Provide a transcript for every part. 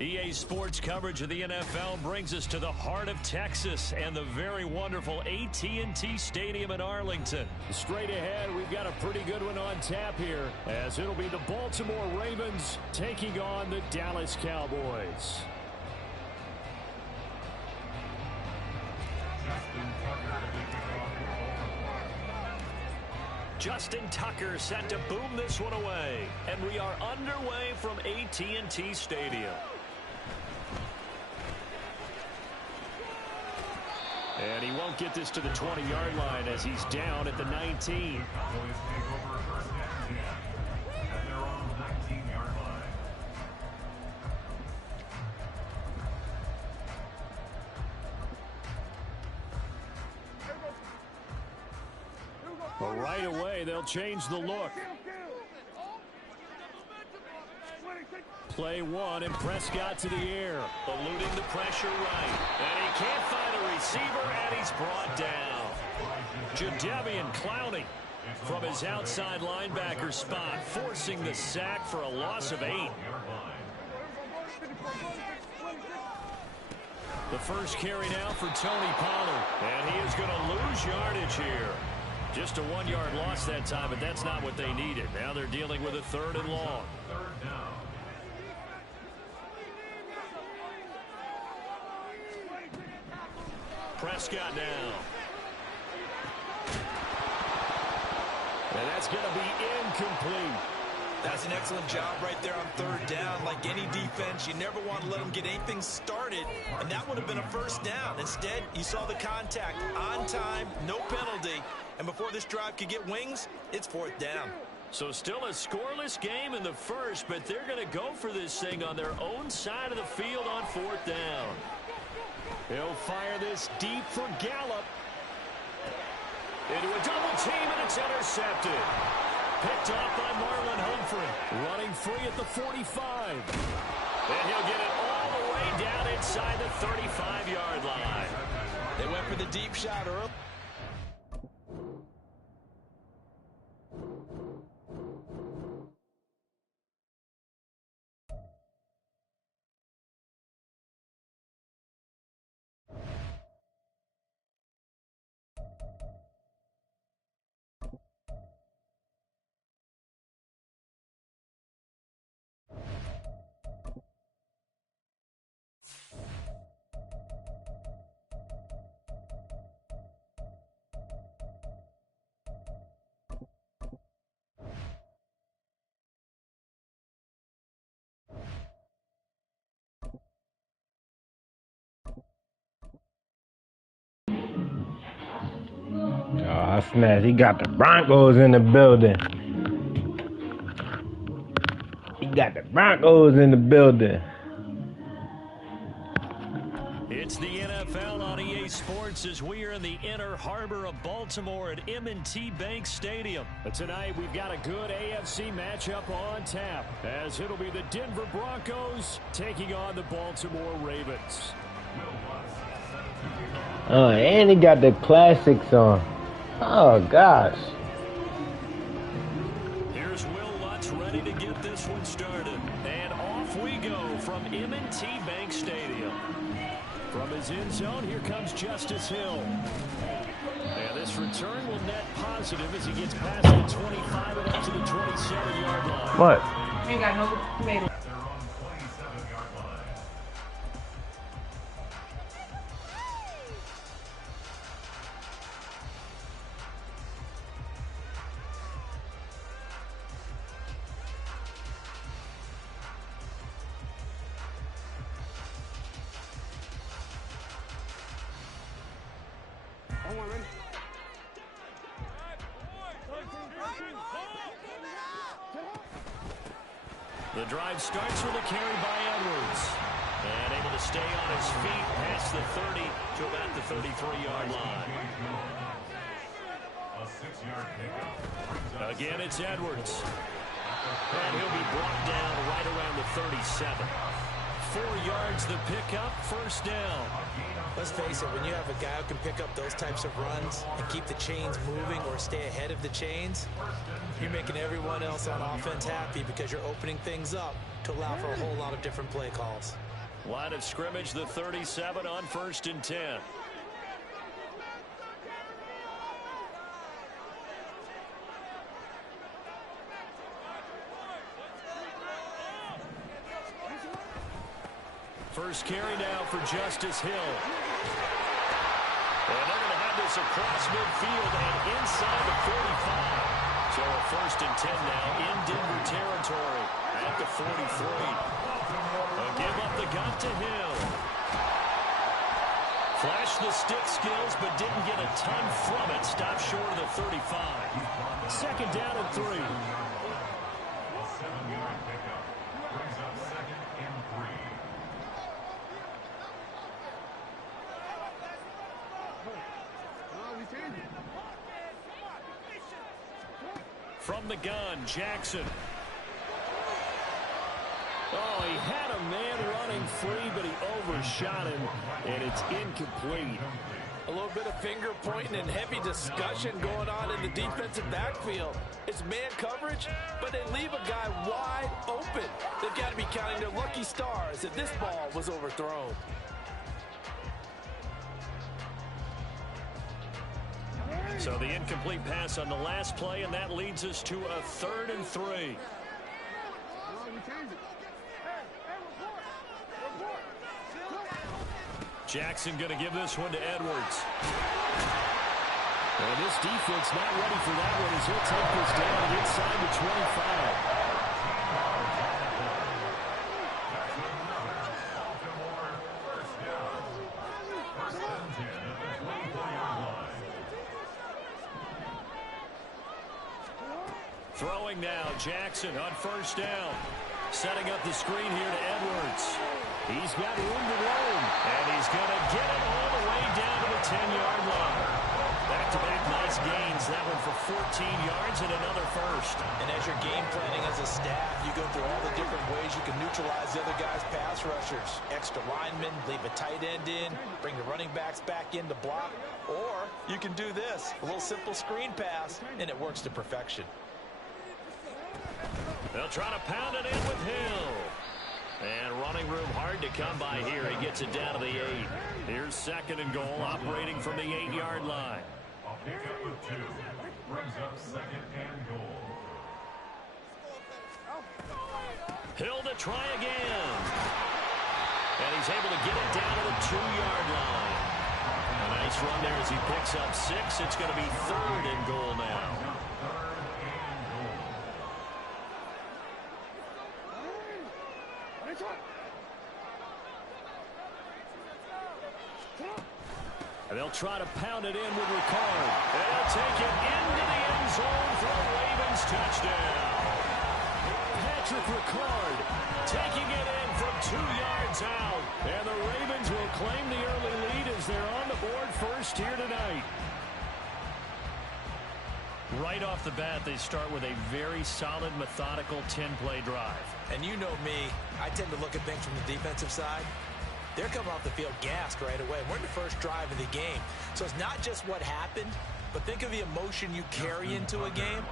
EA Sports coverage of the NFL brings us to the heart of Texas and the very wonderful AT&T Stadium in Arlington. Straight ahead, we've got a pretty good one on tap here, as it'll be the Baltimore Ravens taking on the Dallas Cowboys. Justin Tucker set to boom this one away, and we are underway from AT&T Stadium. And he won't get this to the 20-yard line as he's down at the 19. But right away, they'll change the look. Play one, and Prescott to the air, eluding the pressure right. And he can't find a receiver, and he's brought down. Jadeveon Clowney from his outside linebacker spot, forcing the sack for a loss of 8. The first carry now for Tony Pollard, and he is going to lose yardage here. Just a 1-yard loss that time, but that's not what they needed. Now they're dealing with a 3rd and long. Prescott now. And that's going to be incomplete. That's an excellent job right there on 3rd down. Like any defense, you never want to let them get anything started, and that would have been a 1st down. Instead, you saw the contact on time, no penalty, and before this drive could get wings, it's 4th down. So still a scoreless game in the first, but they're going to go for this thing on their own side of the field on 4th down. He'll fire this deep for Gallup. Into a double team, and it's intercepted. Picked off by Marlon Humphrey. Running free at the 45. And he'll get it all the way down inside the 35-yard line. They went for the deep shot early. Oh, snap. He got the Broncos in the building. He got the Broncos in the building. It's the NFL on EA Sports as we are in the inner harbor of Baltimore at M&T Bank Stadium. But tonight we've got a good AFC matchup on tap, as it'll be the Denver Broncos taking on the Baltimore Ravens. Oh, and he got the classics on. Oh, gosh. Here's Will Lutz ready to get this one started. And off we go from M&T Bank Stadium. From his end zone, here comes Justice Hill. And this return will net positive as he gets past the 25 and up to the 27-yard line. What? Ain't got no tomato. The drive starts with a carry by Edwards. And able to stay on his feet past the 30 to about the 33-yard line. Again, it's Edwards. And he'll be brought down right around the 37. 4 yards the pickup, 1st down. Let's face it, when you have a guy who can pick up those types of runs and keep the chains moving or stay ahead of the chains, you're making everyone else on offense happy because you're opening things up to allow for a whole lot of different play calls. Line of scrimmage, the 37 on 1st and 10. First carry now for Justice Hill. And they're going to have this across midfield and inside the 45. So a 1st and 10 now in Denver territory at the 43. They'll give up the gun to Hill. Flashed the stick skills, but didn't get a ton from it. Stopped short of the 35. 2nd down and 3. From the gun, Jackson. Oh, he had a man running free, but he overshot him, and it's incomplete. A little bit of finger pointing and heavy discussion going on in the defensive backfield. It's man coverage, but they leave a guy wide open. They've got to be counting their lucky stars that this ball was overthrown. So the incomplete pass on the last play, and that leads us to a 3rd and 3. Jackson going to give this one to Edwards. And this defense not ready for that one as he'll take this down inside the 25. Throwing now, Jackson on 1st down. Setting up the screen here to Edwards. He's got room to roam, and he's going to get it all the way down to the 10-yard line. Back-to-back nice gains. That one for 14 yards and another 1st. And as you're game planning as a staff, you go through all the different ways you can neutralize the other guy's pass rushers. Extra linemen, leave a tight end in, bring the running backs back in to block. Or you can do this, a little simple screen pass, and it works to perfection. They'll try to pound it in with Hill. And running room hard to come by here. He gets it down to the 8. Here's 2nd and goal, operating from the 8-yard line. A pickup of 2 brings up 2nd and goal. Hill to try again. And he's able to get it down to the 2-yard line. A nice run there as he picks up 6. It's going to be 3rd and goal now. And they'll try to pound it in with Ricard. And they'll take it into the end zone for a Ravens touchdown. Patrick Ricard taking it in from 2 yards out. And the Ravens will claim the early lead as they're on the board first here tonight. Right off the bat, they start with a very solid, methodical 10-play drive. And you know me, I tend to look at things from the defensive side. They're coming off the field gassed right away. We're in the first drive of the game. So it's not just what happened, but think of the emotion you carry into a game.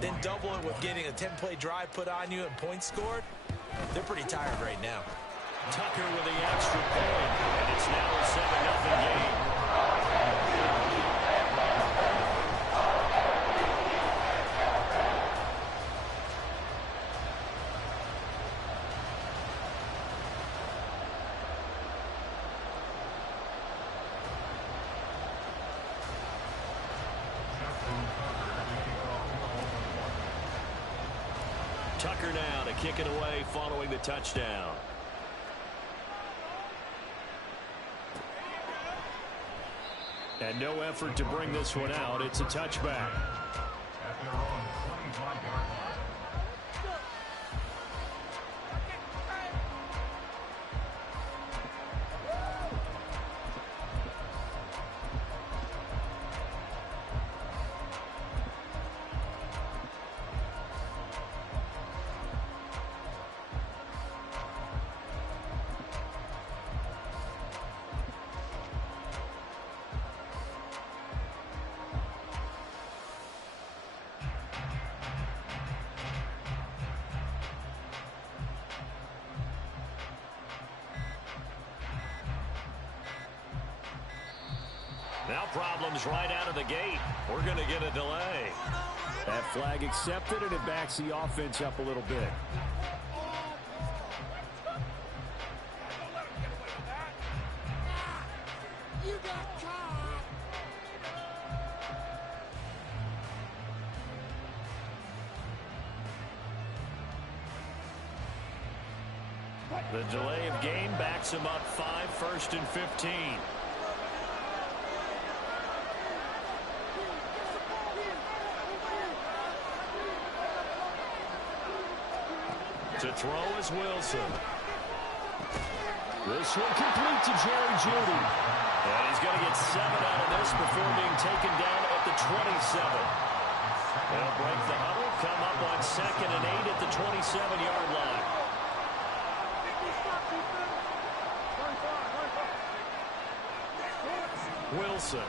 Then double it with getting a 10-play drive put on you and points scored. They're pretty tired right now. Tucker with the extra point, and it's now a 7-0 game. Tucker now to kick it away following the touchdown. And no effort to bring this one out. It's a touchback. At their own 25-yard line. Now problems right out of the gate. We're going to get a delay. That flag accepted, and it backs the offense up a little bit. The delay of game backs him up 5, 1st and 15. To throw is Wilson. This one complete to Jerry Jeudy. And he's going to get 7 out of this before being taken down at the 27. They'll break the huddle, come up on 2nd and 8 at the 27-yard line. Wilson.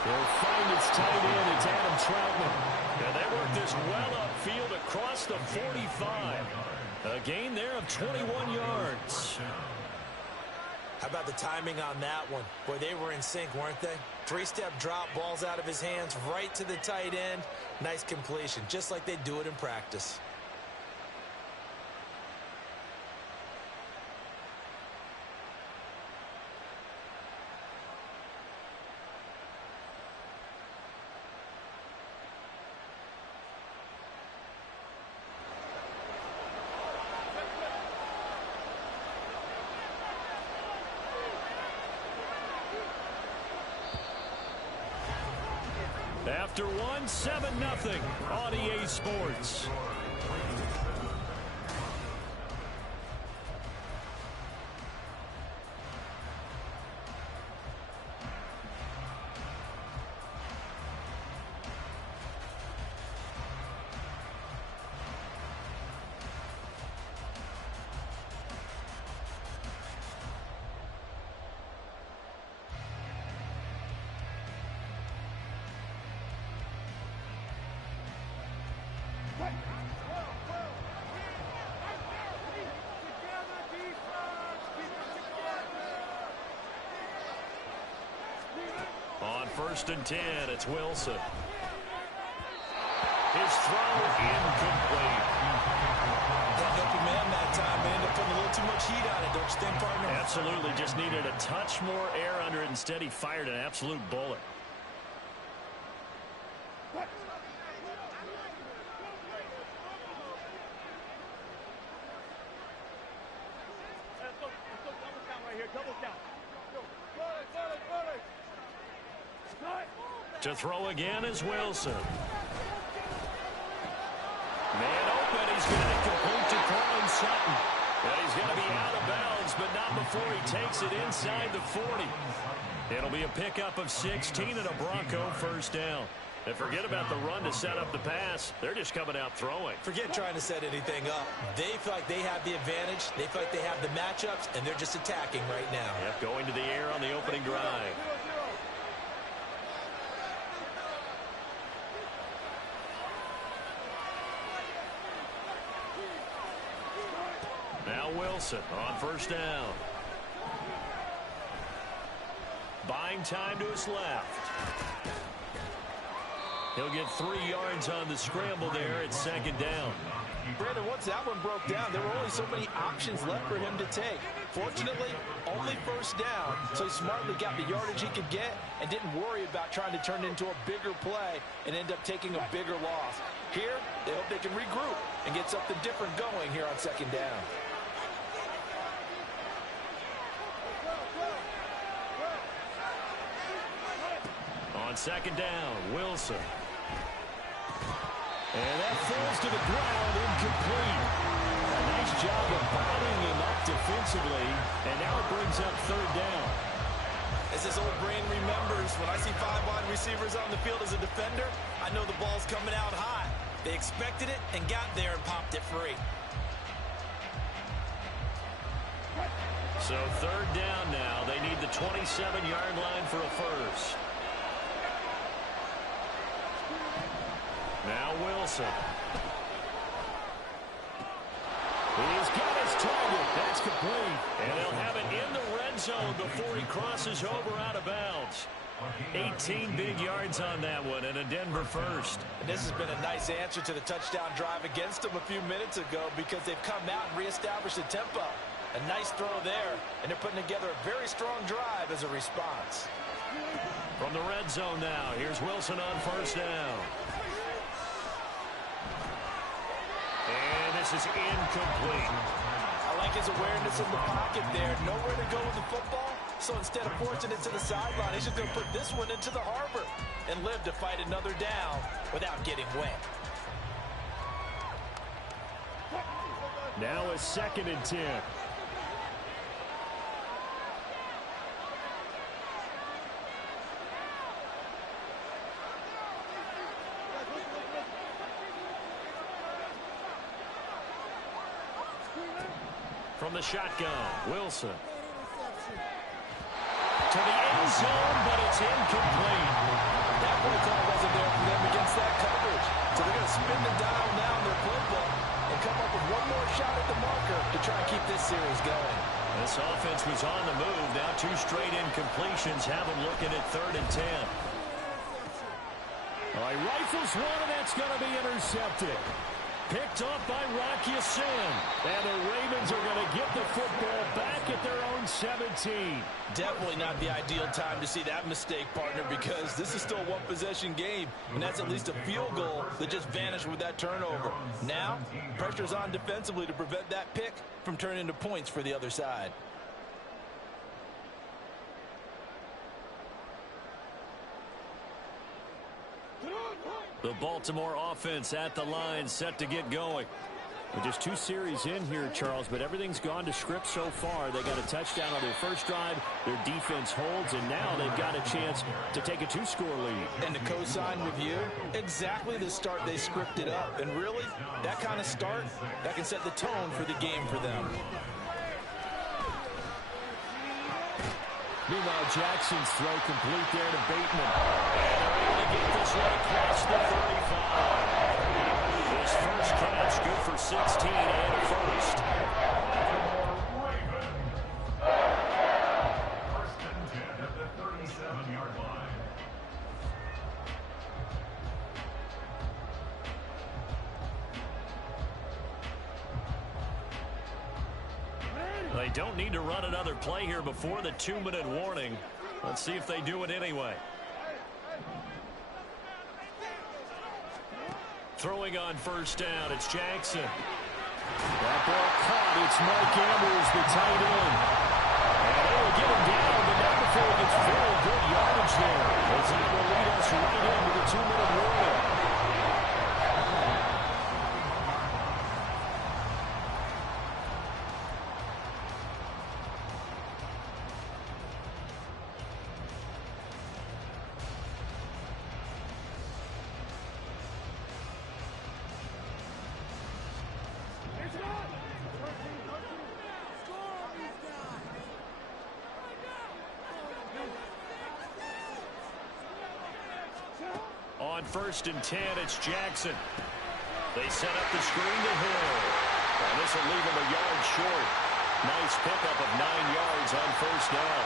They'll find its tight end. It's Adam Troutman. And they work this well upfield across the 45. A gain there of 21 yards. How about the timing on that one? Boy, they were in sync, weren't they? 3-step drop, balls out of his hands, right to the tight end. Nice completion, just like they do it in practice. After one, 7-0 on EA Sports. On 1st and 10, it's Wilson. His throw incomplete. That open man that time, man, they're putting a little too much heat on it, don't you think, partner? Absolutely, just needed a touch more air under it. Instead, he fired an absolute bullet. To throw again is Wilson. Man open. He's going to complete to Cortland Sutton. And he's going to be out of bounds, but not before he takes it inside the 40. It'll be a pickup of 16 and a Bronco 1st down. And forget about the run to set up the pass. They're just coming out throwing. Forget trying to set anything up. They feel like they have the advantage. They feel like they have the matchups, and they're just attacking right now. Yep, going to the air on the opening drive. Now Wilson on 1st down. Buying time to his left. He'll get 3 yards on the scramble there at 2nd down. Brandon, once that one broke down, there were only so many options left for him to take. Fortunately, only 1st down, so he smartly got the yardage he could get and didn't worry about trying to turn it into a bigger play and end up taking a bigger loss. Here, they hope they can regroup and get something different going here on 2nd down. On 2nd down, Wilson. And that falls to the ground, incomplete. A nice job of bottling him up defensively, and now it brings up 3rd down. As this old brain remembers, when I see 5 wide receivers on the field as a defender, I know the ball's coming out hot. They expected it and got there and popped it free. So 3rd down now. They need the 27-yard line for a 1st. Now Wilson. He's got his target. That's complete. And they'll have it in the red zone before he crosses over out of bounds. 18 big yards on that one, and a Denver first. And this has been a nice answer to the touchdown drive against them a few minutes ago because they've come out and reestablished the tempo. A nice throw there, and they're putting together a very strong drive as a response. From the red zone now, here's Wilson on first down. And this is incomplete. I like his awareness in the pocket there. Nowhere to go with the football. So instead of forcing it to the sideline, he's just going to put this one into the harbor and live to fight another down without getting wet. Now a 2nd and 10. From the shotgun, Wilson. To the end zone, but it's incomplete. That play call wasn't there for them against that coverage. So they're going to spin the dial now in their playbook and come up with one more shot at the marker to try and keep this series going. This offense was on the move. Now 2 straight incompletions have them looking at 3rd and 10. All right, rifles one, and that's going to be intercepted. Picked off by Rocky Sin. And the Ravens are going to get the football back at their own 17. Definitely not the ideal time to see that mistake, partner, because this is still a one-possession game, and that's at least a field goal that just vanished with that turnover. Now, pressure's on defensively to prevent that pick from turning into points for the other side. The Baltimore offense at the line, set to get going. Well, just 2 series in here, Charles, but everything's gone to script so far. They got a touchdown on their first drive. Their defense holds, and now they've got a chance to take a 2-score lead. And to co-sign with you, exactly the start they scripted up. And really, that kind of start, that can set the tone for the game for them. Meanwhile, Jackson's throw complete there to Bateman. And they're able to get this one across the 35. His first catch, good for 16 and a first. First and 10 at the 37-yard line. They don't need to run another play here before the 2-minute warning. Let's see if they do it anyway. Throwing on first down, it's Jackson. That ball caught. It's Mike Andrews, the tight end. And they will get him down, but not before he gets very good yardage there. As that will lead us right into the 2-minute warning. On first and 10, it's Jackson. They set up the screen to Hill. And this will leave him a yard short. Nice pickup of 9 yards on first down.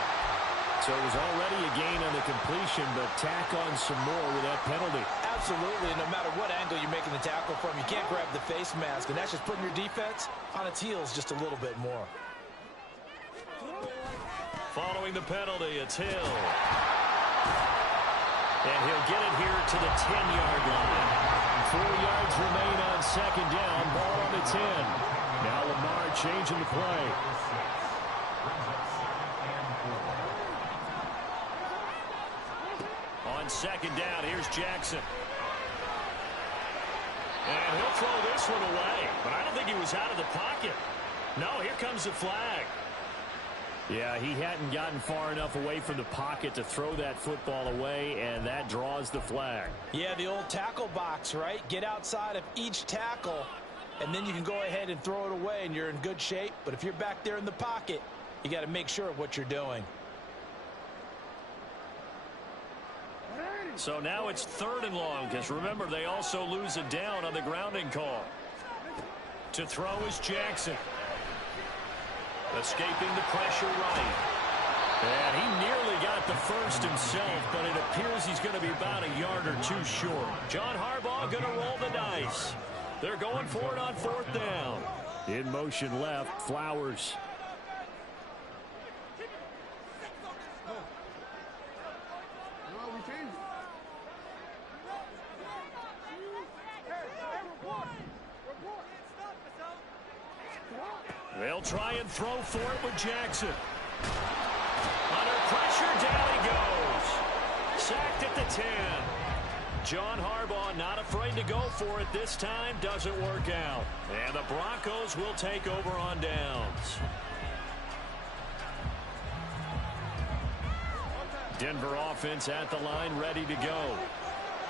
So it was already a gain on the completion, but tack on some more with that penalty. Absolutely, and no matter what angle you're making the tackle from, you can't grab the face mask, and that's just putting your defense on its heels just a little bit more. Following the penalty, it's Hill. And he'll get it here to the 10-yard line. 4 yards remain on second down. Ball on the 10. Now Lamar changing the play. On second down, here's Jackson. And he'll throw this one away. But I don't think he was out of the pocket. No, here comes the flag. Yeah, he hadn't gotten far enough away from the pocket to throw that football away, and that draws the flag. Yeah, the old tackle box, right? Get outside of each tackle, and then you can go ahead and throw it away, and you're in good shape. But if you're back there in the pocket, you got to make sure of what you're doing. So now it's 3rd and long, because remember, they also lose it down on the grounding call. To throw is Jackson. Escaping the pressure right. And he nearly got the first himself, but it appears he's going to be about a yard or two short. John Harbaugh going to roll the dice. They're going for it on 4th down. In motion left, Flowers. They'll try and throw for it with Jackson. Under pressure, down he goes. Sacked at the 10. John Harbaugh not afraid to go for it this time. Doesn't work out. And the Broncos will take over on downs. Denver offense at the line, ready to go.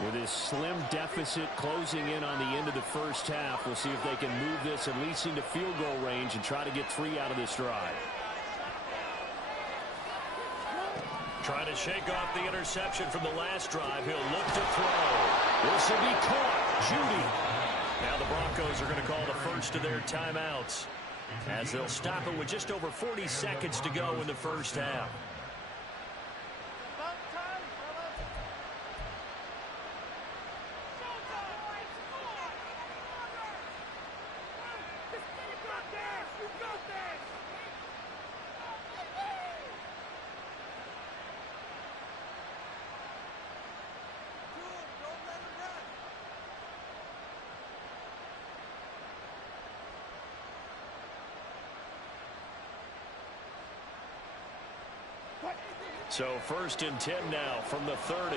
With his slim deficit closing in on the end of the first half, we'll see if they can move this at least into field goal range and try to get 3 out of this drive. Trying to shake off the interception from the last drive. He'll look to throw. This will be caught. Judy. Now the Broncos are going to call the first of their timeouts as they'll stop it with just over 40 seconds to go in the first half. So 1st and 10 now from the 30.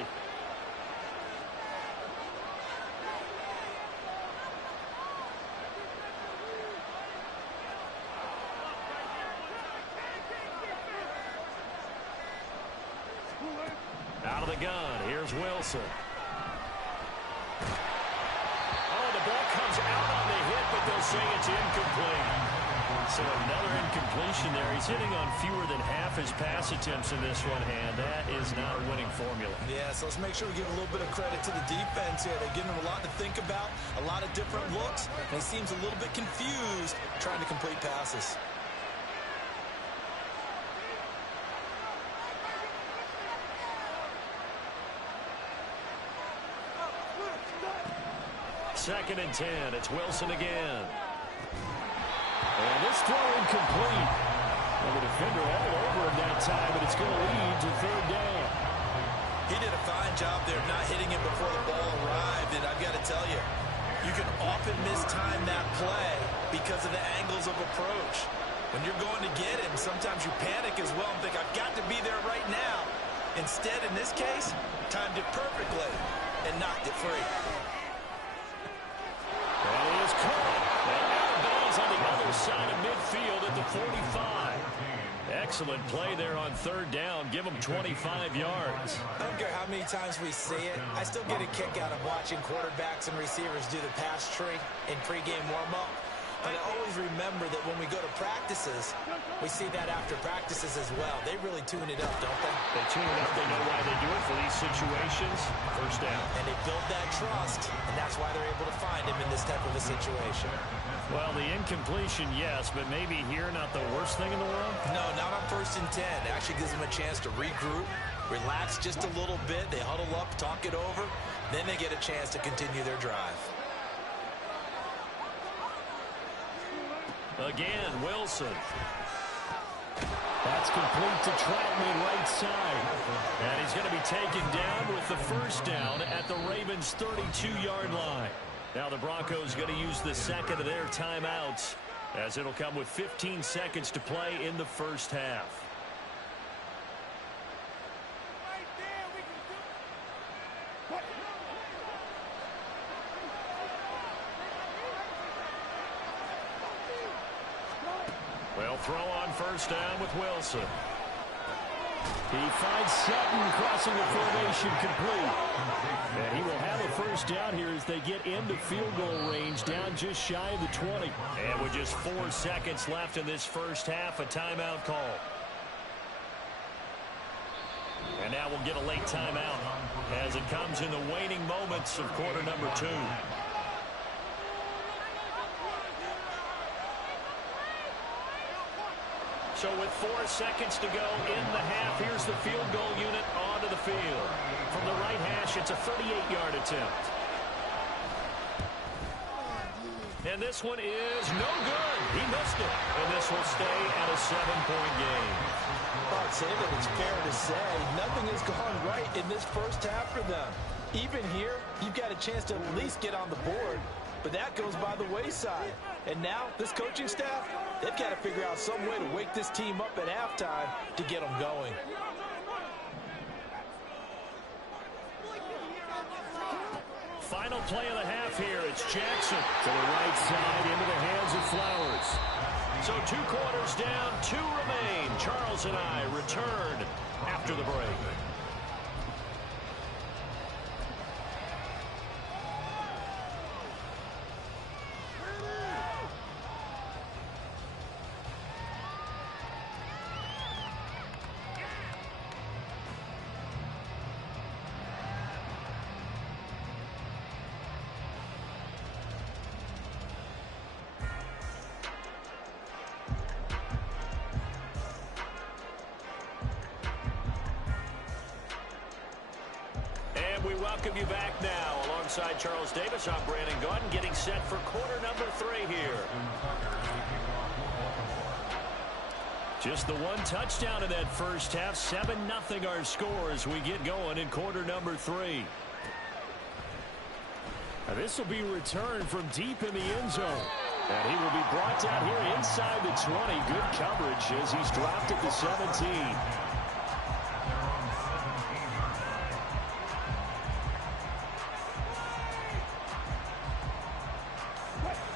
Out of the gun, here's Wilson. Oh, the ball comes out on the hit, but they'll say it's incomplete. So another incompletion there. He's hitting on fewer than half his pass attempts in this one, and that is not a winning formula. Yeah, so let's make sure we give a little bit of credit to the defense here. They're giving him a lot to think about, a lot of different looks, and he seems a little bit confused trying to complete passes. Second and 10. It's Wilson again. And this throw incomplete. Well, the defender had it over him that time, but it's going to lead to 3rd down. He did a fine job there not hitting it before the ball arrived, and I've got to tell you, you can often mistime that play because of the angles of approach. When you're going to get him, sometimes you panic as well and think, I've got to be there right now. Instead, in this case, timed it perfectly and knocked it free. That is caught. And out of bounds on the other side of midfield at the 45. Excellent play there on 3rd down. Give them 25 yards. I don't care how many times we see it. I still get a kick out of watching quarterbacks and receivers do the pass tree in pregame warm-up. But I always remember that when we go to practices, we see that after practices as well. They really tune it up, don't they? They tune it up. They know why they do it for these situations. First down. And they build that trust, and that's why they're able to find him in this type of a situation. Well, the incompletion, yes, but maybe here not the worst thing in the world? No, not on 1st and 10. It actually gives them a chance to regroup, relax just a little bit. They huddle up, talk it over. Then they get a chance to continue their drive. Again, Wilson. That's complete to Troutman right side. And he's going to be taken down with the first down at the Ravens' 32-yard line. Now the Broncos going to use the second of their timeouts as it'll come with 15 seconds to play in the first half. Well, throw on first down with Wilson. He finds Sutton crossing the formation complete. And he will have a first down here as they get into field goal range down just shy of the 20. And with just 4 seconds left in this first half, a timeout call. And now we'll get a late timeout as it comes in the waning moments of quarter number 2. So with 4 seconds to go in the half, here's the field goal unit onto the field. From the right hash, it's a 38-yard attempt. And this one is no good. He missed it. And this will stay at a 7-point game. I'd say that it's fair to say nothing has gone right in this first half for them. Even here, you've got a chance to at least get on the board, but that goes by the wayside. And now, this coaching staff, they've got to figure out some way to wake this team up at halftime to get them going. Final play of the half here. It's Jackson to the right side into the hands of Flowers. So 2 quarters down, 2 remain. Charles and I return after the break. We welcome you back now. Alongside Charles Davis, I'm Brandon Gaudin, getting set for quarter number 3 here. Just the 1 touchdown in that first half. 7-0 our score as we get going in quarter number 3. Now this will be returned from deep in the end zone. And he will be brought down here inside the 20. Good coverage as he's dropped at the 17.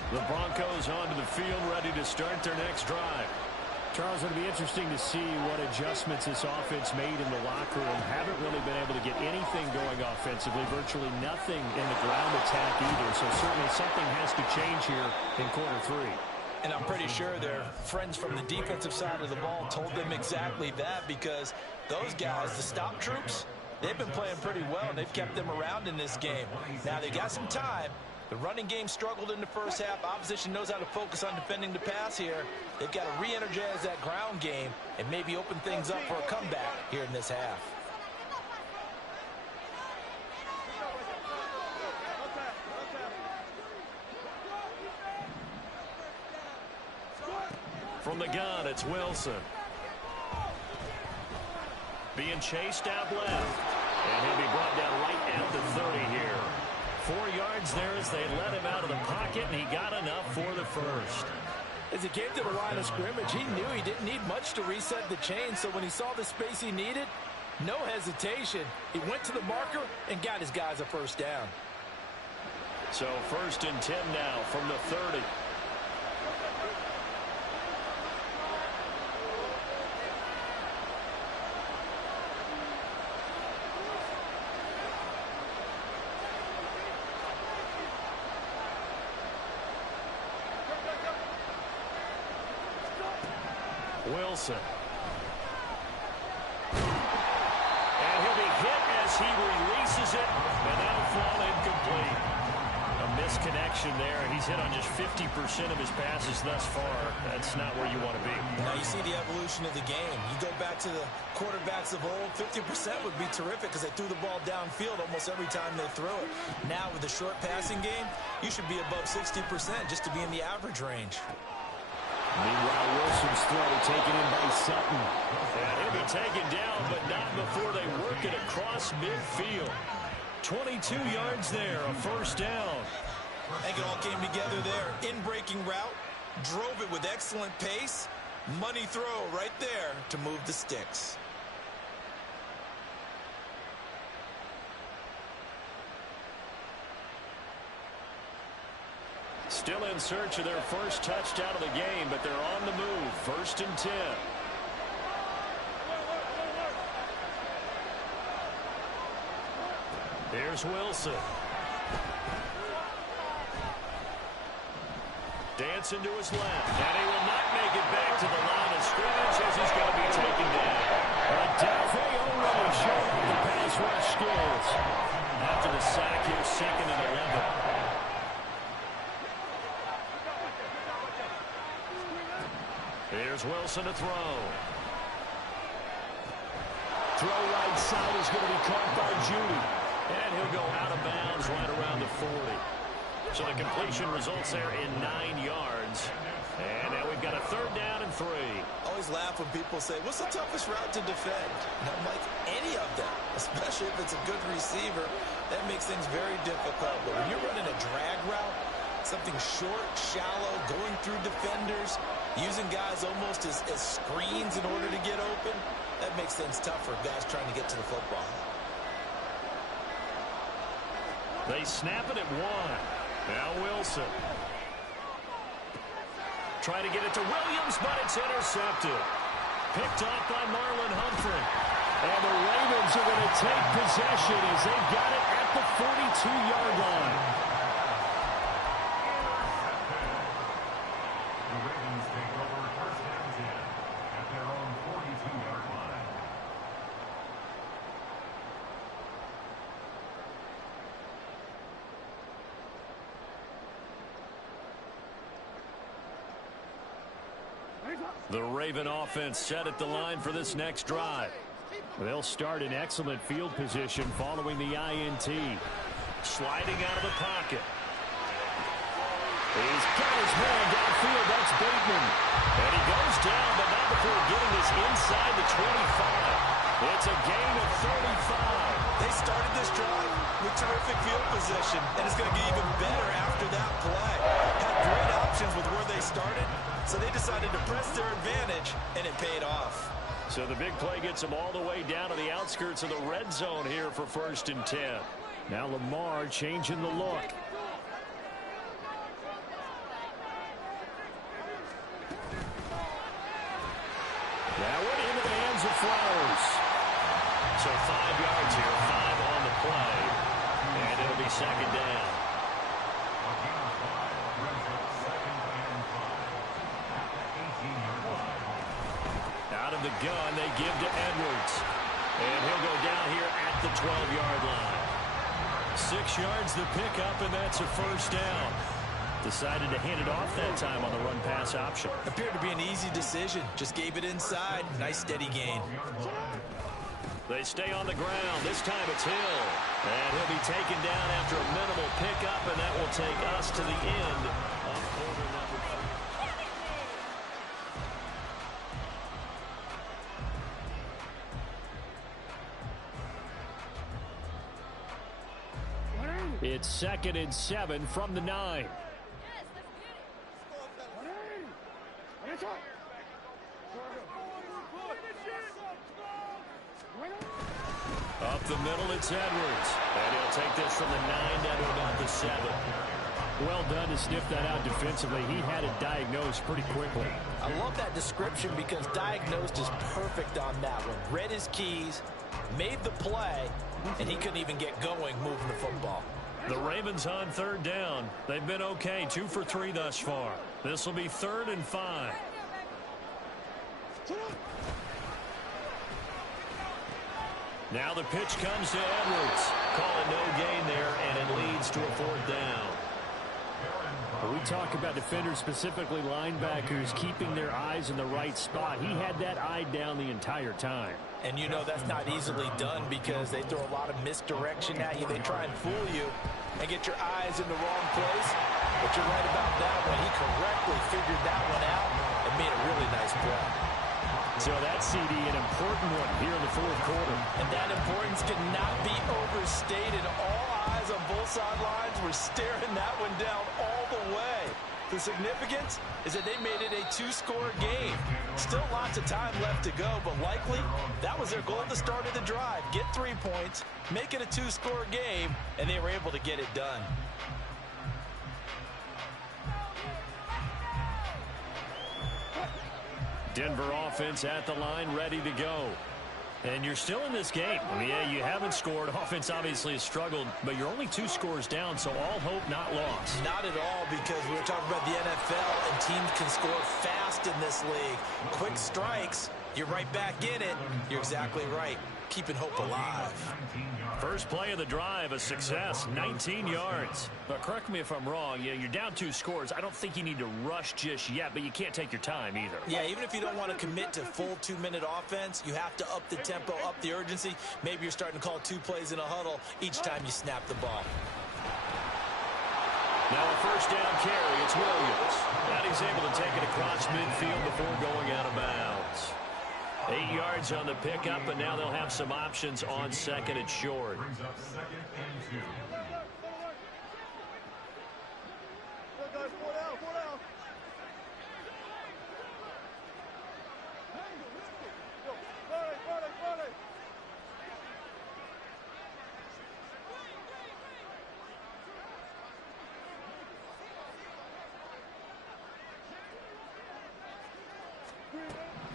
The Broncos onto the field, ready to start their next drive. Charles, it'll be interesting to see what adjustments this offense made in the locker room. Haven't really been able to get anything going offensively, virtually nothing in the ground attack either. So certainly something has to change here in quarter 3. And I'm pretty sure their friends from the defensive side of the ball told them exactly that, because those guys, the stop troops, they've been playing pretty well, and they've kept them around in this game. Now, they got some time. The running game struggled in the first half. Opposition knows how to focus on defending the pass here. They've got to re-energize that ground game and maybe open things up for a comeback here in this half. From the gun, it's Wilson. Being chased out left. And he'll be brought down right at the 30 here. 4 yards there as they let him out of the pocket, and he got enough for the first. As he came to the line of scrimmage, he knew he didn't need much to reset the chain, so when he saw the space he needed, no hesitation. He went to the marker and got his guys a first down. So 1st and 10 now from the 30. Wilson. And he'll be hit as he releases it, and that'll fall incomplete. A misconnection there. He's hit on just 50% of his passes thus far. That's not where you want to be. Now you see the evolution of the game. You go back to the quarterbacks of old, 50% would be terrific because they threw the ball downfield almost every time they threw it. Now with the short passing game, you should be above 60% just to be in the average range. Meanwhile, Wilson's throw taken in by Sutton. And he'll be taken down, but not before they work it across midfield. 22 yards there, a first down. I think it all came together there. In-breaking route, drove it with excellent pace. Money throw right there to move the sticks. Still in search of their first touchdown of the game, but they're on the move. 1st and 10. Here's Wilson. Dancing to his left. And he will not make it back to the line of scrimmage as he's going to be taken down. They already showed the pass rush skills. After the sack here, 2nd and 11. Here's Here's Wilson to throw. Throw right side is going to be caught by Judy. And he'll go out of bounds right around the 40. So the completion results there in 9 yards. And now we've got a 3rd down and 3. Always laugh when people say, what's the toughest route to defend? And I'm like, any of them, especially if it's a good receiver. That makes things very difficult. But when you're running a drag route, something short, shallow, going through defenders, using guys almost as screens in order to get open, that makes things tough for guys trying to get to the football. They snap it at 1. Now Wilson. Try to get it to Williams, but it's intercepted. Picked off by Marlon Humphrey. And the Ravens are going to take possession as they got it at the 42-yard line. The Ravens take over 1st and 10 at their own 42-yard line. The Raven offense set at the line for this next drive. They'll start in excellent field position following the INT. Sliding out of the pocket. He's got his man downfield. That's Bateman. And he goes down, but not before getting this inside the 25. It's a gain of 35. They started this drive with terrific field position, and it's going to get even better after that play. Had great options with where they started, so they decided to press their advantage, and it paid off. So the big play gets them all the way down to the outskirts of the red zone here for 1st and 10. Now Lamar changing the look. That went into the hands of Flowers. So 5 yards here, 5 on the play. And it'll be 2nd down. Out of the gun, they give to Edwards. And he'll go down here at the 12-yard line. 6 yards the pickup, and that's a 1st down. Decided to hand it off that time on the run-pass option. Appeared to be an easy decision. Just gave it inside. Nice steady gain. They stay on the ground. This time it's Hill. And he'll be taken down after a minimal pickup, and that will take us to the end of quarter number 2. It's 2nd and 7 from the 9. Up the middle, it's Edwards. And he'll take this from the 9 down to about the 7. Well done to sniff that out defensively. He had it diagnosed pretty quickly. I love that description because diagnosed is perfect on that one. Read his keys, made the play, and he couldn't even get going moving the football. The Ravens on 3rd down. They've been okay, 2 for 3 thus far. This will be 3rd and 5. Now the pitch comes to Edwards. Call it no gain there, and it leads to a 4th down. When we talk about defenders, specifically linebackers, keeping their eyes in the right spot, he had that eye down the entire time. And you know that's not easily done because they throw a lot of misdirection at you. They try and fool you and get your eyes in the wrong place. But you're right about that one. He correctly figured that one out and made a really nice play. So that CD, an important one here in the 4th quarter. And that importance cannot be overstated. All eyes on both sidelines were staring that one down all the way. The significance is that they made it a 2-score game. Still lots of time left to go, but likely that was their goal at the start of the drive. Get 3 points, make it a 2-score game, and they were able to get it done. Denver offense at the line, ready to go. And you're still in this game. Yeah, you haven't scored. Offense obviously has struggled, but you're only 2 scores down, so all hope not lost. Not at all, because we were talking about the NFL, and teams can score fast in this league. Quick strikes You're right back in it. You're exactly right. Keeping hope alive. First play of the drive, a success, 19 yards. But correct me if I'm wrong, you're down 2 scores. I don't think you need to rush just yet, but you can't take your time either. Yeah, even if you don't want to commit to full 2-minute offense, you have to up the tempo, up the urgency. Maybe you're starting to call 2 plays in a huddle each time you snap the ball. Now a first down carry, it's Williams. And he's able to take it across midfield before going out of bounds. 8 yards on the pickup, and now they'll have some options on second and short. Brings up 2nd and 2.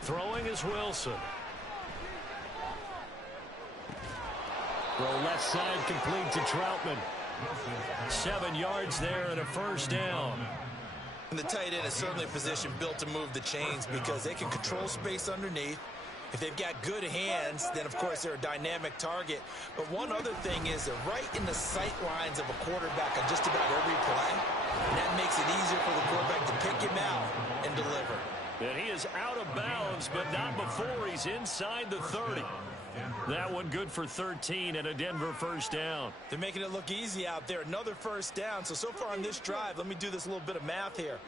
Throwing is Wilson. Throw left side complete to Troutman. 7 yards there and a first down. And the tight end is certainly a position built to move the chains because they can control space underneath. If they've got good hands, then of course they're a dynamic target. But one other thing is they're right in the sight lines of a quarterback on just about every play. And that makes it easier for the quarterback to pick him out and deliver. And he is out of bounds, but not before he's inside the 30. That one good for 13 and a Denver first down. They're making it look easy out there. Another first down. So far on this drive, let me do this little bit of math here.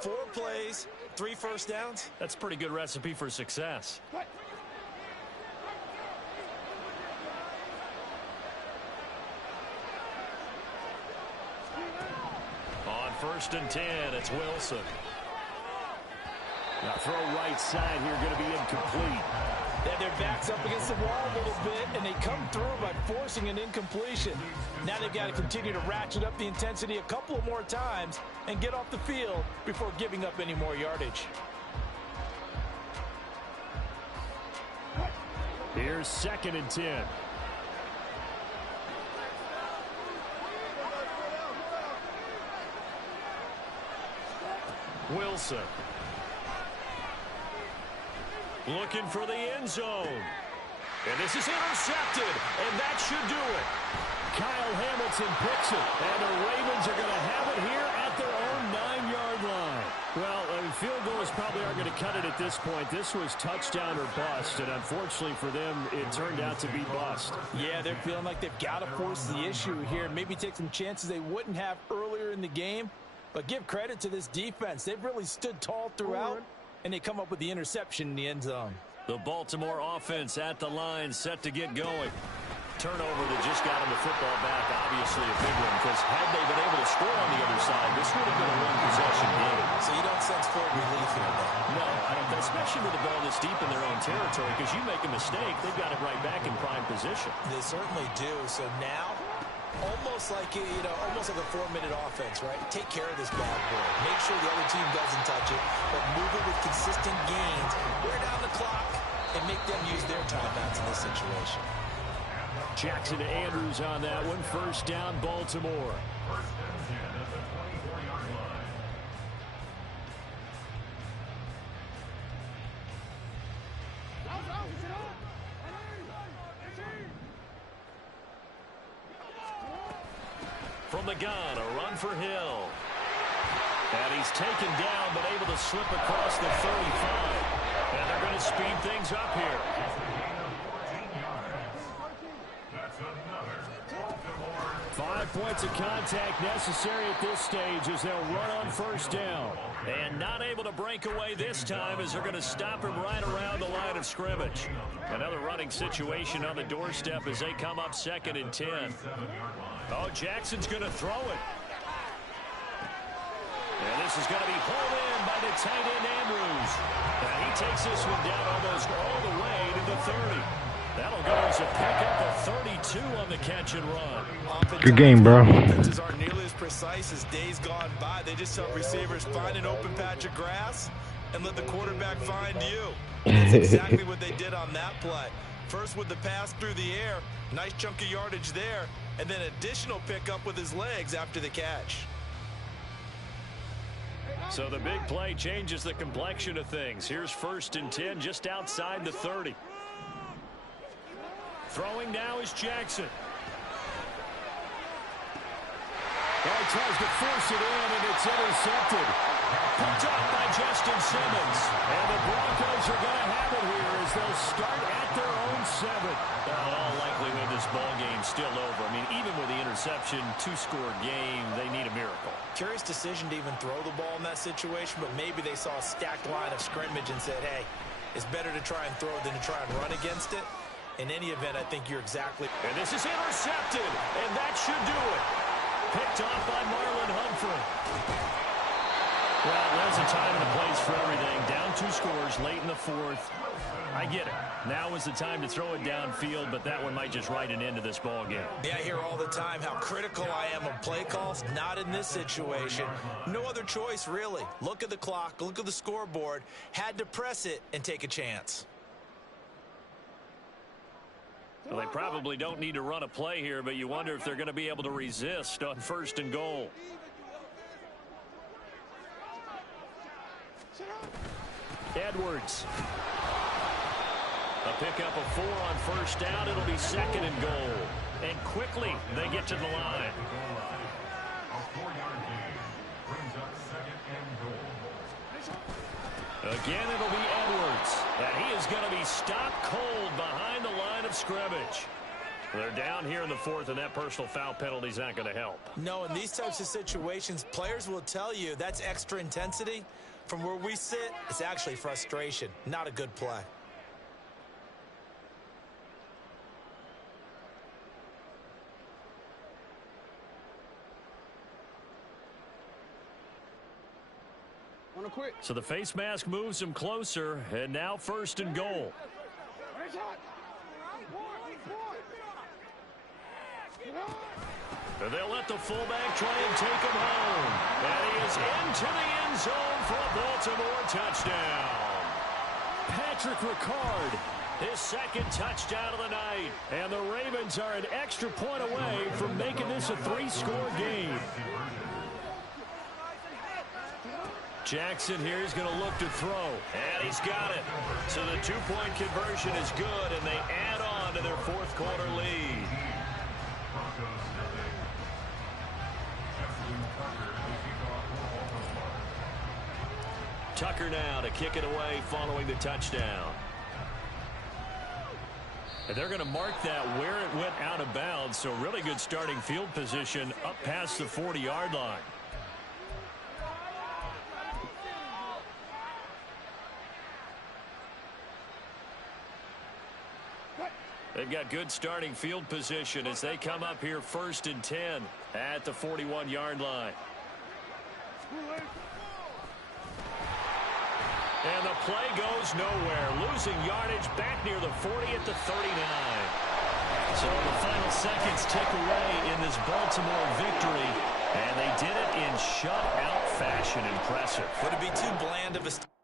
4 plays, 3 first downs. That's a pretty good recipe for success. On 1st and 10, it's Wilson. Now throw right side here, going to be incomplete. Yeah, their back's up against the wall a little bit, and they come through by forcing an incompletion. Now they've got to continue to ratchet up the intensity a couple of more times and get off the field before giving up any more yardage. Here's 2nd and 10. Wilson. Looking for the end zone. And this is intercepted, and that should do it. Kyle Hamilton picks it, and the Ravens are going to have it here at their own 9-yard line. Well, field goals probably aren't going to cut it at this point. This was touchdown or bust, and unfortunately for them, it turned out to be bust. Yeah, they're feeling like they've got to force the issue here. Maybe take some chances they wouldn't have earlier in the game. But give credit to this defense. They've really stood tall throughout, and they come up with the interception in the end zone. The Baltimore offense at the line, set to get going. Turnover that just got him the football back, obviously a big one, because had they been able to score on the other side, this would have been a one-possession game. So you don't sense full relief here, though? No, I don't, especially with the ball this deep in their own territory, because you make a mistake, they've got it right back in prime position. They certainly do. So now, almost like almost like a 4-minute offense, right? Take care of this bad boy. Make sure the other team doesn't touch it, but move it with consistent gains. Wear down the clock and make them use their timeouts in this situation. Jackson to Andrews on that one. First down, Baltimore. 1st and 10 at the 24-yard line. From the gun, a run for Hill. And he's taken down, but able to slip across the 35. And they're going to speed things up here. 5 points of contact necessary at this stage as they'll run on first down. And not able to break away this time as they're going to stop him right around the line of scrimmage. Another running situation on the doorstep as they come up 2nd and 10. Oh, Jackson's going to throw it. And this is going to be hauled in by the tight end Andrews. And he takes this one down almost all the way to the 30. That'll go as a pickup of 32 on the catch and run. Good game, bro. Offenses aren't nearly as precise as days gone by. They just help receivers find an open patch of grass and let the quarterback find you. That's exactly what they did on that play. First with the pass through the air, nice chunk of yardage there, and then additional pickup with his legs after the catch. So the big play changes the complexion of things. Here's 1st and 10 just outside the 30. Throwing now is Jackson. He tries to force it in, and it's intercepted. Picked up by Justin Simmons. And the Broncos are going to have it here as they'll start at their own 7. In all likelihood, this ball game's still over. I mean, even with the interception, 2-score game, they need a miracle. Curious decision to even throw the ball in that situation, but maybe they saw a stacked line of scrimmage and said, hey, it's better to try and throw than to try and run against it. In any event, I think you're exactly... And this is intercepted, and that should do it. Picked off by Marlon Humphrey. Well, there's a time and a place for everything. Down 2 scores late in the 4th. I get it. Now is the time to throw it downfield, but that one might just write an end to this ball game. Yeah, I hear all the time how critical I am of play calls. Not in this situation. No other choice, really. Look at the clock. Look at the scoreboard. Had to press it and take a chance. Well, they probably don't need to run a play here, but you wonder if they're going to be able to resist on 1st and goal. Edwards. A pickup of 4 on 1st down. It'll be 2nd and goal. And quickly, they get to the line. A 4-yard gain brings up 2nd and goal. Again, it'll be Edwards. And he is going to be stopped cold behind the line of scrimmage. They're down here in the 4th, and that personal foul penalty is not going to help. No, in these types of situations, players will tell you that's extra intensity. From where we sit, it's actually frustration, not a good play. So the face mask moves him closer, and now 1st and goal. And they'll let the fullback try and take him home. And he is into the end zone for a Baltimore touchdown. Patrick Ricard, His 2nd touchdown of the night. and the Ravens are an extra point away from making this a 3-score game. Jackson here is going to look to throw. And he's got it. So the 2-point conversion is good, and they add on to their 4th quarter lead. Tucker now to kick it away following the touchdown. And they're going to mark that where it went out of bounds, so really good starting field position up past the 40-yard line. They've got good starting field position as they come up here 1st and 10 at the 41-yard line. And the play goes nowhere. Losing yardage back near the 40 at the 39. So the final seconds tick away in this Baltimore victory. And they did it in shutout fashion. Impressive. Would it be too bland of a...